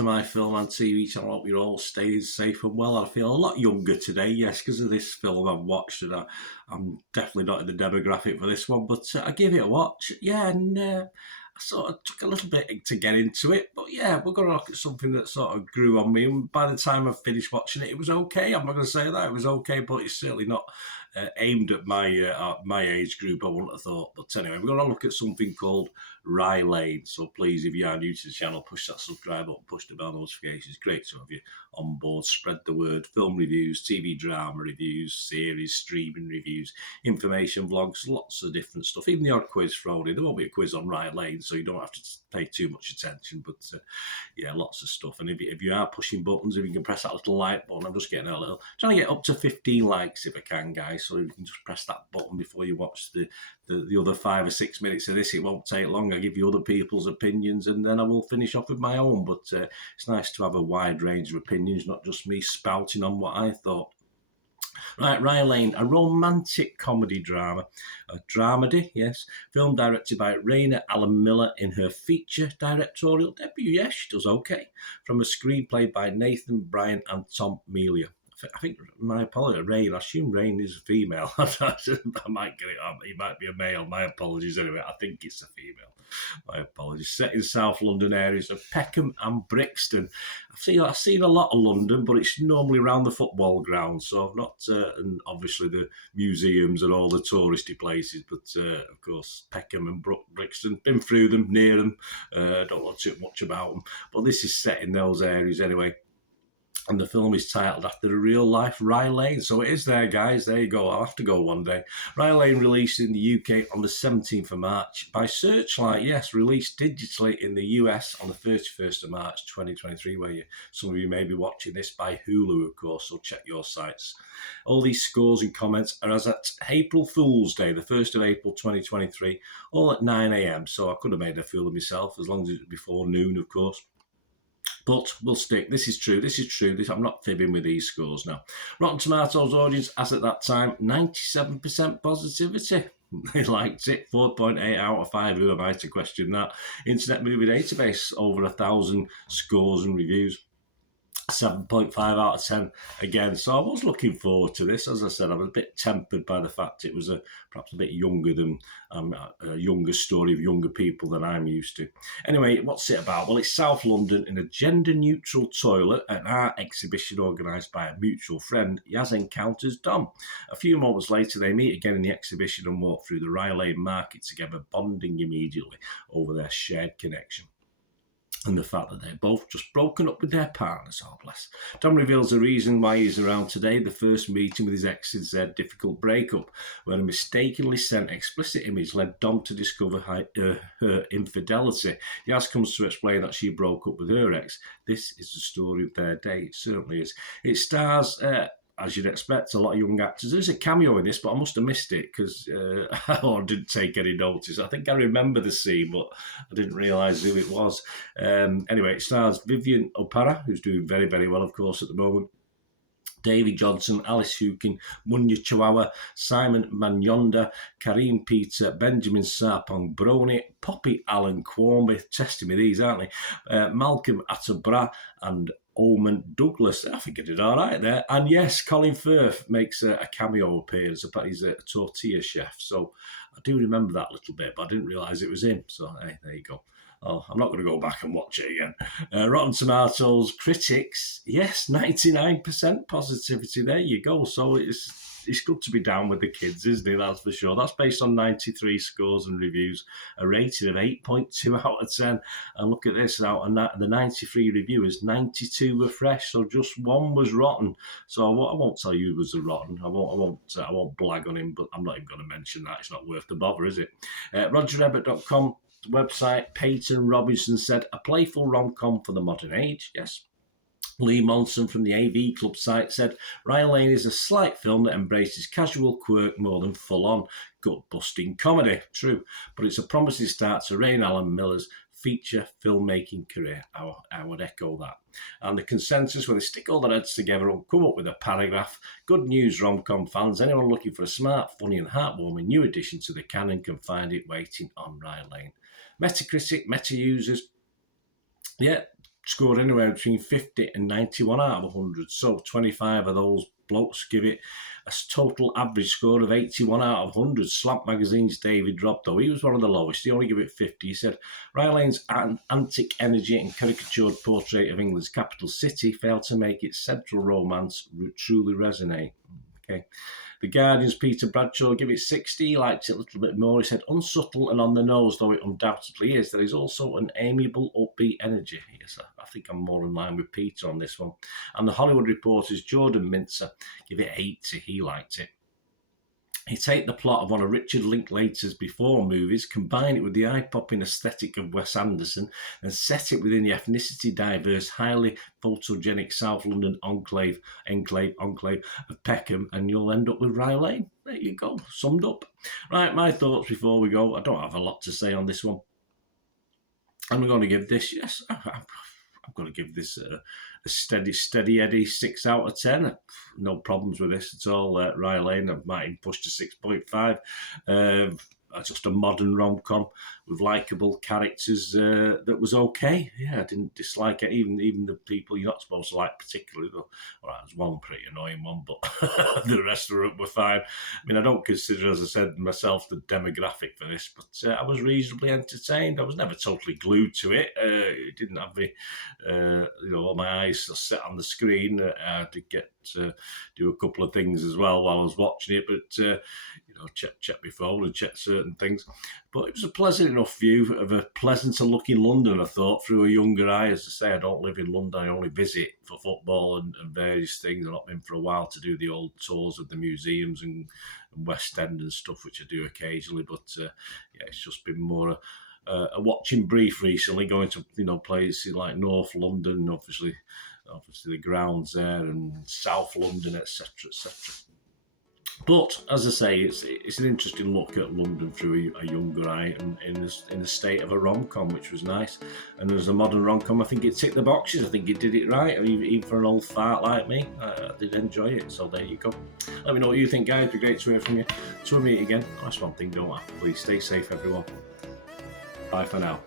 to my film and TV channel. I hope you're all staying safe and well. I feel a lot younger today, yes, because of this film I've watched, and I'm definitely not in the demographic for this one, but I gave it a watch. Yeah, and I sort of took a little bit to get into it, but yeah, we're going to look at something that sort of grew on me, and by the time I finished watching it was okay. I'm not going to say that it was okay, but it's certainly not aimed at my age group, I wouldn't have thought. But anyway, we're going to look at something called RYE. So please, if you are new to the channel, push that subscribe button, push the bell notifications. Great to have you on board. Spread the word. Film reviews, TV drama reviews, series, streaming reviews, information vlogs, lots of different stuff. Even the odd quiz thrown in. There won't be a quiz on RYE, so you don't have to pay too much attention. But yeah, lots of stuff. And if you are pushing buttons, if you can press that little like button, I'm just getting trying to get up to 15 likes if I can, guys. So you can just press that button before you watch the other 5 or 6 minutes of this. It won't take long. I give you other people's opinions, and then I will finish off with my own. But it's nice to have a wide range of opinions, not just me spouting on what I thought. Right, RYE, a romantic comedy drama, a dramedy, yes, film directed by Raina Allen Miller in her feature directorial debut. Yes, she does okay. From a screenplay by Nathan Bryan and Tom Melia. I think my apologies, Rain. I assume Rain is a female. I might get it on. He might be a male. My apologies anyway. I think it's a female. My apologies. Set in South London areas of Peckham and Brixton. I've seen a lot of London, but it's normally around the football grounds. So I've not, and obviously the museums and all the touristy places. But of course, Peckham and Brixton. Been through them, near them. Don't know too much about them. But this is set in those areas anyway. And the film is titled after the real-life RYE. So it is there, guys. There you go. I'll have to go one day. RYE released in the UK on the 17th of March by Searchlight. Yes, released digitally in the US on the 31st of March 2023, where some of you may be watching this by Hulu, of course, so check your sites. All these scores and comments are as at April Fool's Day, the 1st of April 2023, all at 9 a.m. So I could have made a fool of myself, as long as it was before noon, of course. But we'll stick. This is true. I'm not fibbing with these scores now. Rotten Tomatoes audience, as at that time, 97% positivity. They liked it. 4.8 out of 5. Who am I to question that? Internet Movie Database, over 1,000 scores and reviews. 7.5 out of 10 again. So I was looking forward to this. As I said, I was a bit tempered by the fact it was perhaps a bit younger than a younger story of younger people than I'm used to. Anyway, what's it about? Well, it's South London in a gender-neutral toilet, an art exhibition organised by a mutual friend. Yaz encounters Dom. A few moments later, they meet again in the exhibition and walk through the RYE market together, bonding immediately over their shared connection and the fact that they're both just broken up with their partners. Oh, bless. Dom reveals the reason why he's around today, the first meeting with his ex since their difficult breakup, when a mistakenly sent explicit image led Dom to discover her infidelity. Yaz comes to explain that she broke up with her ex. This is the story of their day. It certainly is. It stars... as you'd expect, a lot of young actors. There's a cameo in this, but I must have missed it because I didn't take any notice. I think I remember the scene, but I didn't realise who it was. Anyway, it stars Vivian Oparah, who's doing very, very well, of course, at the moment. Davy Johnson, Alice Hukin, Munya Chihuahua, Simon Manyonda, Kareem Peter, Benjamin Sarpong Brony, Poppy Allen Quorby, testing me these, aren't they? Malcolm Attabra and Oman Douglas. I think I did all right there. And yes, Colin Firth makes a cameo appearance. He's a tortilla chef. So I do remember that a little bit, but I didn't realise it was him. So hey, there you go. Oh, I'm not going to go back and watch it again. Rotten Tomatoes critics, yes, 99% positivity. There you go. So it's good to be down with the kids, isn't it? That's for sure. That's based on 93 scores and reviews, a rating of 8.2 out of 10. And look at this now, and the 93 reviewers, 92 were fresh, so just one was rotten. So I won't tell you who was the rotten. I won't blag on him, but I'm not even going to mention that. It's not worth the bother, is it? RogerEbbett.com website, Peyton Robinson said, a playful rom-com for the modern age. Yes. Lee Monson from the AV Club site said, RYE is a slight film that embraces casual quirk more than full-on gut-busting comedy. True, but it's a promising start to Raina Allen Miller's feature filmmaking career. I would echo that. And the consensus, where they stick all their heads together and come up with a paragraph. Good news, rom-com fans. Anyone looking for a smart, funny and heartwarming new addition to the canon can find it waiting on RYE. Metacritic, meta users, yeah, scored anywhere between 50 and 91 out of 100. So 25 of those blokes give it a total average score of 81 out of 100. Slant Magazine's David Robb, though, he was one of the lowest. He only gave it 50. He said, RYE Lane's antic energy and caricatured portrait of England's capital city failed to make its central romance truly resonate. Okay. The Guardian's Peter Bradshaw gave it 60. He liked it a little bit more. He said, unsubtle and on the nose, though it undoubtedly is, there is also an amiable, upbeat energy. Yes, I think I'm more in line with Peter on this one. And the Hollywood Reporter's Jordan Mintzer gave it 80. He liked it. He take the plot of one of Richard Linklater's before movies, combine it with the eye-popping aesthetic of Wes Anderson, and set it within the ethnicity-diverse, highly photogenic South London enclave of Peckham, and you'll end up with RYE Lane. There you go, summed up. Right, my thoughts before we go. I don't have a lot to say on this one. I'm going to give this, yes, I'm going to give this a steady Eddie 6 out of 10. No problems with this at all. RYE Lane, I might even push to 6.5. Just a modern rom-com with likeable characters that was okay. Yeah, I didn't dislike it. Even the people you're not supposed to like particularly. All right, there's one pretty annoying one, but the rest of them were fine. I mean, I don't consider, as I said myself, the demographic for this, but I was reasonably entertained. I was never totally glued to it. It didn't have me, all my eyes set on the screen. I had to get do a couple of things as well while I was watching it, but check my phone and check certain things. But it was a pleasant enough view of a pleasanter looking London, I thought, through a younger eye. As I say, I don't live in London. I only visit for football and various things. I've not been for a while to do the old tours of the museums and West End and stuff, which I do occasionally. But it's just been more a watching brief recently, going to places like North London, obviously the grounds there, and South London, etc., etc. But as I say, it's an interesting look at London through a younger eye, and in the state of a rom-com, which was nice. And as a modern rom-com, I think it ticked the boxes. I think it did it right. I mean, even for an old fart like me, I did enjoy it. So there you go. Let me know what you think, guys. It'd be great to hear from you. Till we meet again. That's one thing, don't I? Please stay safe, everyone. Bye for now.